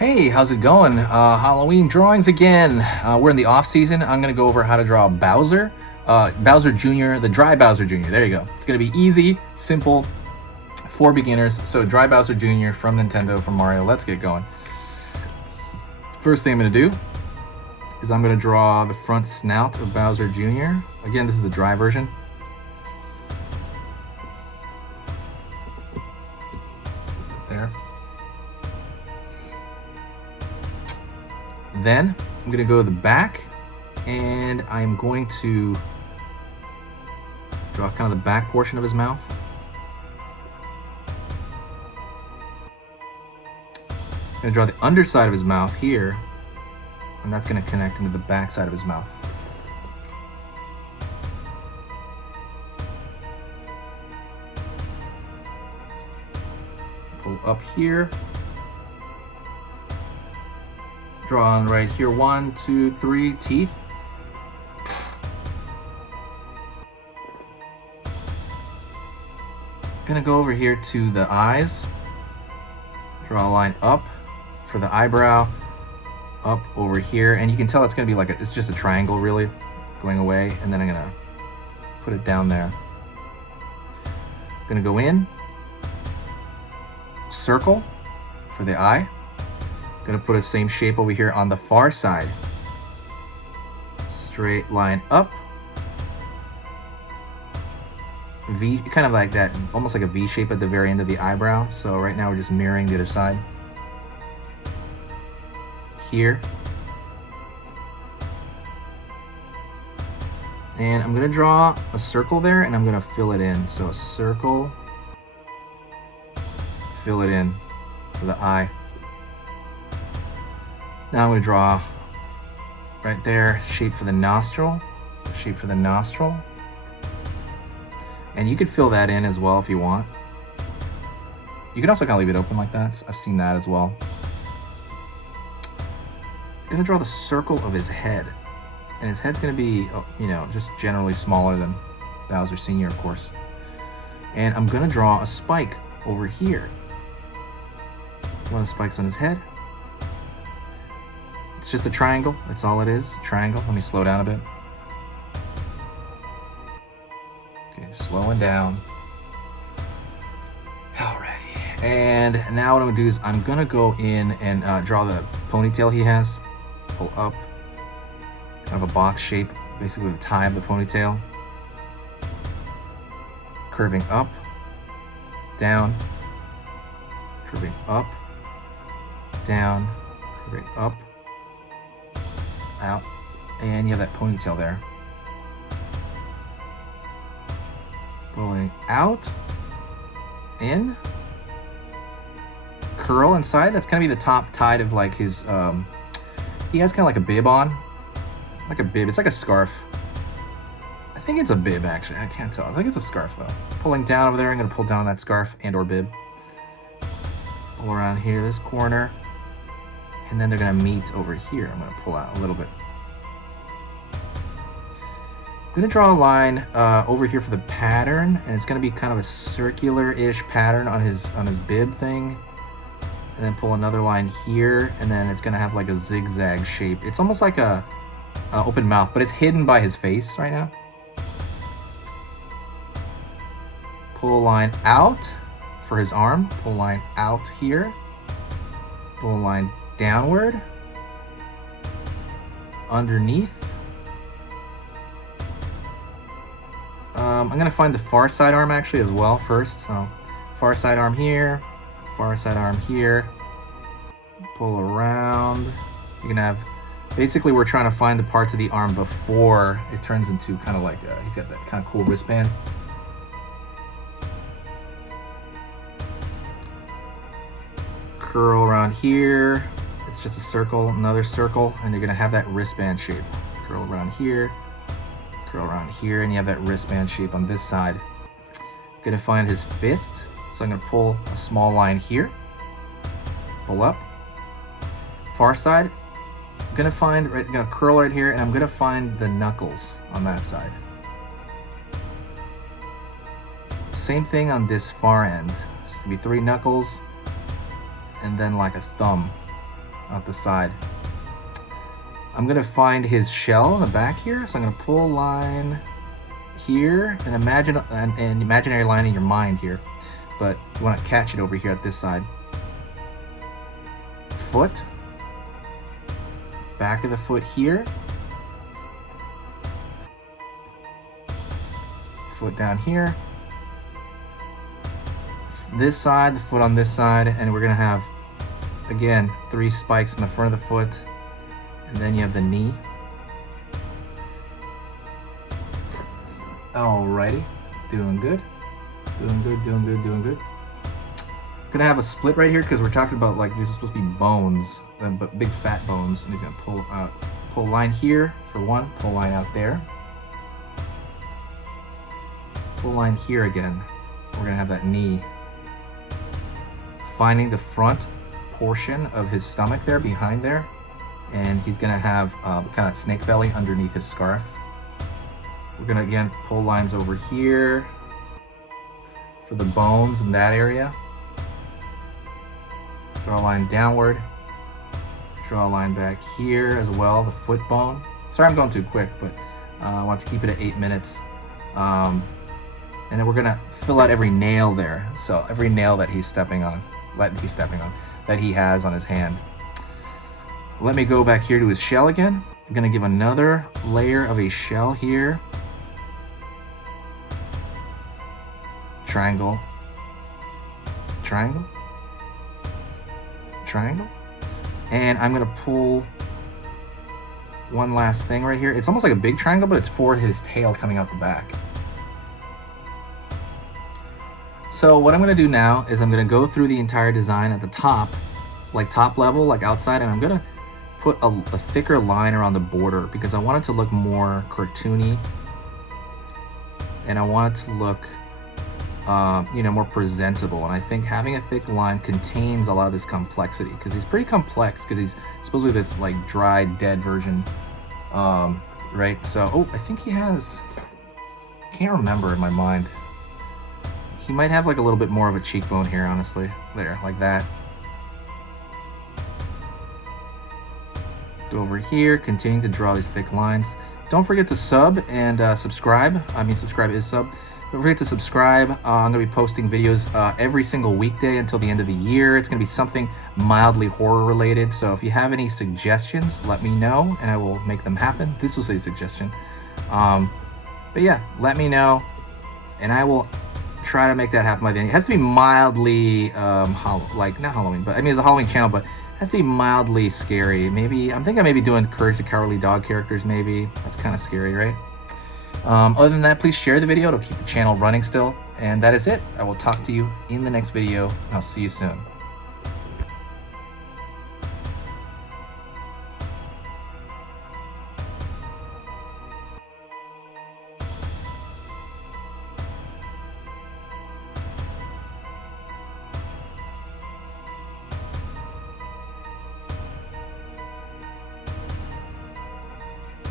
Hey, how's it going? Halloween drawings again. We're in the off season. I'm gonna go over how to draw Bowser, Bowser Jr., the dry Bowser Jr. There you go. It's gonna be easy, simple, for beginners. So dry Bowser Jr. from Nintendo, from Mario. Let's get going. First thing I'm gonna do is I'm gonna draw the front snout of Bowser Jr. Again, this is the dry version. There. Then I'm gonna go to the back and I'm going to draw kind of the back portion of his mouth. I'm gonna draw the underside of his mouth here, and that's gonna connect into the back side of his mouth. Pull up here. Draw on right here, 1, 2, 3 teeth. Gonna go over here to the eyes. Draw a line up for the eyebrow, up over here, and you can tell it's gonna be like it's just a triangle really, going away, and then I'm gonna put it down there. Gonna go in, circle for the eye. Gonna put a same shape over here on the far side. Straight line up. V, kind of like that, almost like a V shape at the very end of the eyebrow. So right now we're just mirroring the other side. Here. And I'm gonna draw a circle there and I'm gonna fill it in. So a circle, fill it in for the eye. Now I'm going to draw right there, shape for the nostril, shape for the nostril. And you could fill that in as well if you want. You can also kind of leave it open like that. I've seen that as well. I'm going to draw the circle of his head. And his head's going to be, you know, just generally smaller than Bowser Sr., of course. And I'm going to draw a spike over here. One of the spikes on his head. It's just a triangle, that's all it is, triangle. Let me slow down a bit. Okay, slowing down. Alrighty, and now what I'm gonna do is I'm gonna go in and draw the ponytail he has. Pull up, kind of a box shape, basically the tie of the ponytail. Curving up, down, curving up, down, curving up, out, and you have that ponytail there. Pulling out, in, curl inside. That's gonna be the top tide of like his, he has kind of like a bib on. Like a bib, it's like a scarf. I think it's a bib actually, I can't tell. I think it's a scarf though. Pulling down over there, I'm gonna pull down on that scarf and or bib. Pull around here, this corner. And then they're gonna meet over here. I'm gonna pull out a little bit. I'm gonna draw a line over here for the pattern, and it's gonna be kind of a circular-ish pattern on his bib thing. And then pull another line here, and then it's gonna have like a zigzag shape. It's almost like a open mouth, but it's hidden by his face right now. Pull a line out for his arm. Pull a line out here. Pull a line downward, underneath. I'm gonna find the far side arm actually as well first. So far side arm here, far side arm here. Pull around. You're gonna have, basically we're trying to find the parts of the arm before it turns into kind of like, he's got that kind of cool wristband. Curl around here. It's just a circle, another circle, and you're gonna have that wristband shape. Curl around here, and you have that wristband shape on this side. I'm gonna find his fist, so I'm gonna pull a small line here, pull up. Far side, I'm gonna curl right here, and I'm gonna find the knuckles on that side. Same thing on this far end. It's gonna be 3 knuckles, and then like a thumb out the side. I'm gonna find his shell in the back here, so I'm gonna pull a line here and imagine an imaginary line in your mind here, but you want to catch it over here at this side. Foot, back of the foot here, foot down here, this side, the foot on this side, and we're gonna have, again, 3 spikes in the front of the foot, and then you have the knee. Alrighty, doing good, doing good, doing good, doing good. Gonna have a split right here because we're talking about, like, these are supposed to be bones, but big fat bones, and he's gonna pull out, pull a line here for one, pull a line out there, pull a line here again. We're gonna have that knee. Finding the front portion of his stomach there, behind there, and he's gonna have kind of snake belly underneath his scarf. We're gonna again pull lines over here for the bones in that area. Draw a line downward. Draw a line back here as well, the foot bone. Sorry I'm going too quick, but I want to keep it at 8 minutes. And then we're gonna fill out every nail there. So every nail that he's stepping on, that he has on his hand. Let me go back here to his shell again. I'm gonna give another layer of a shell here. Triangle, triangle, triangle. And I'm gonna pull one last thing right here. It's almost like a big triangle, but it's for his tail coming out the back. So what I'm gonna do now is I'm gonna go through the entire design at the top, like top level, like outside, and I'm gonna put a thicker line around the border because I want it to look more cartoony, and I want it to look you know, more presentable. And I think having a thick line contains a lot of this complexity because he's pretty complex because he's supposedly this like dry, dead version, right? So, oh, I think he has, I can't remember in my mind. He might have like a little bit more of a cheekbone here, honestly. There, like that. Go over here, continuing to draw these thick lines. Don't forget to sub and subscribe. I mean, subscribe is sub. Don't forget to subscribe. I'm going to be posting videos every single weekday until the end of the year. It's going to be something mildly horror related. So if you have any suggestions, let me know and I will make them happen. This was a suggestion. But yeah, let me know and I will try to make that happen by the end. It has to be mildly, like not Halloween, but I mean, it's a Halloween channel, but it has to be mildly scary. Maybe, I'm thinking I may be doing Courage the Cowardly Dog characters, maybe. That's kind of scary, right? Other than that, please share the video. It'll keep the channel running still. And that is it. I will talk to you in the next video, and I'll see you soon.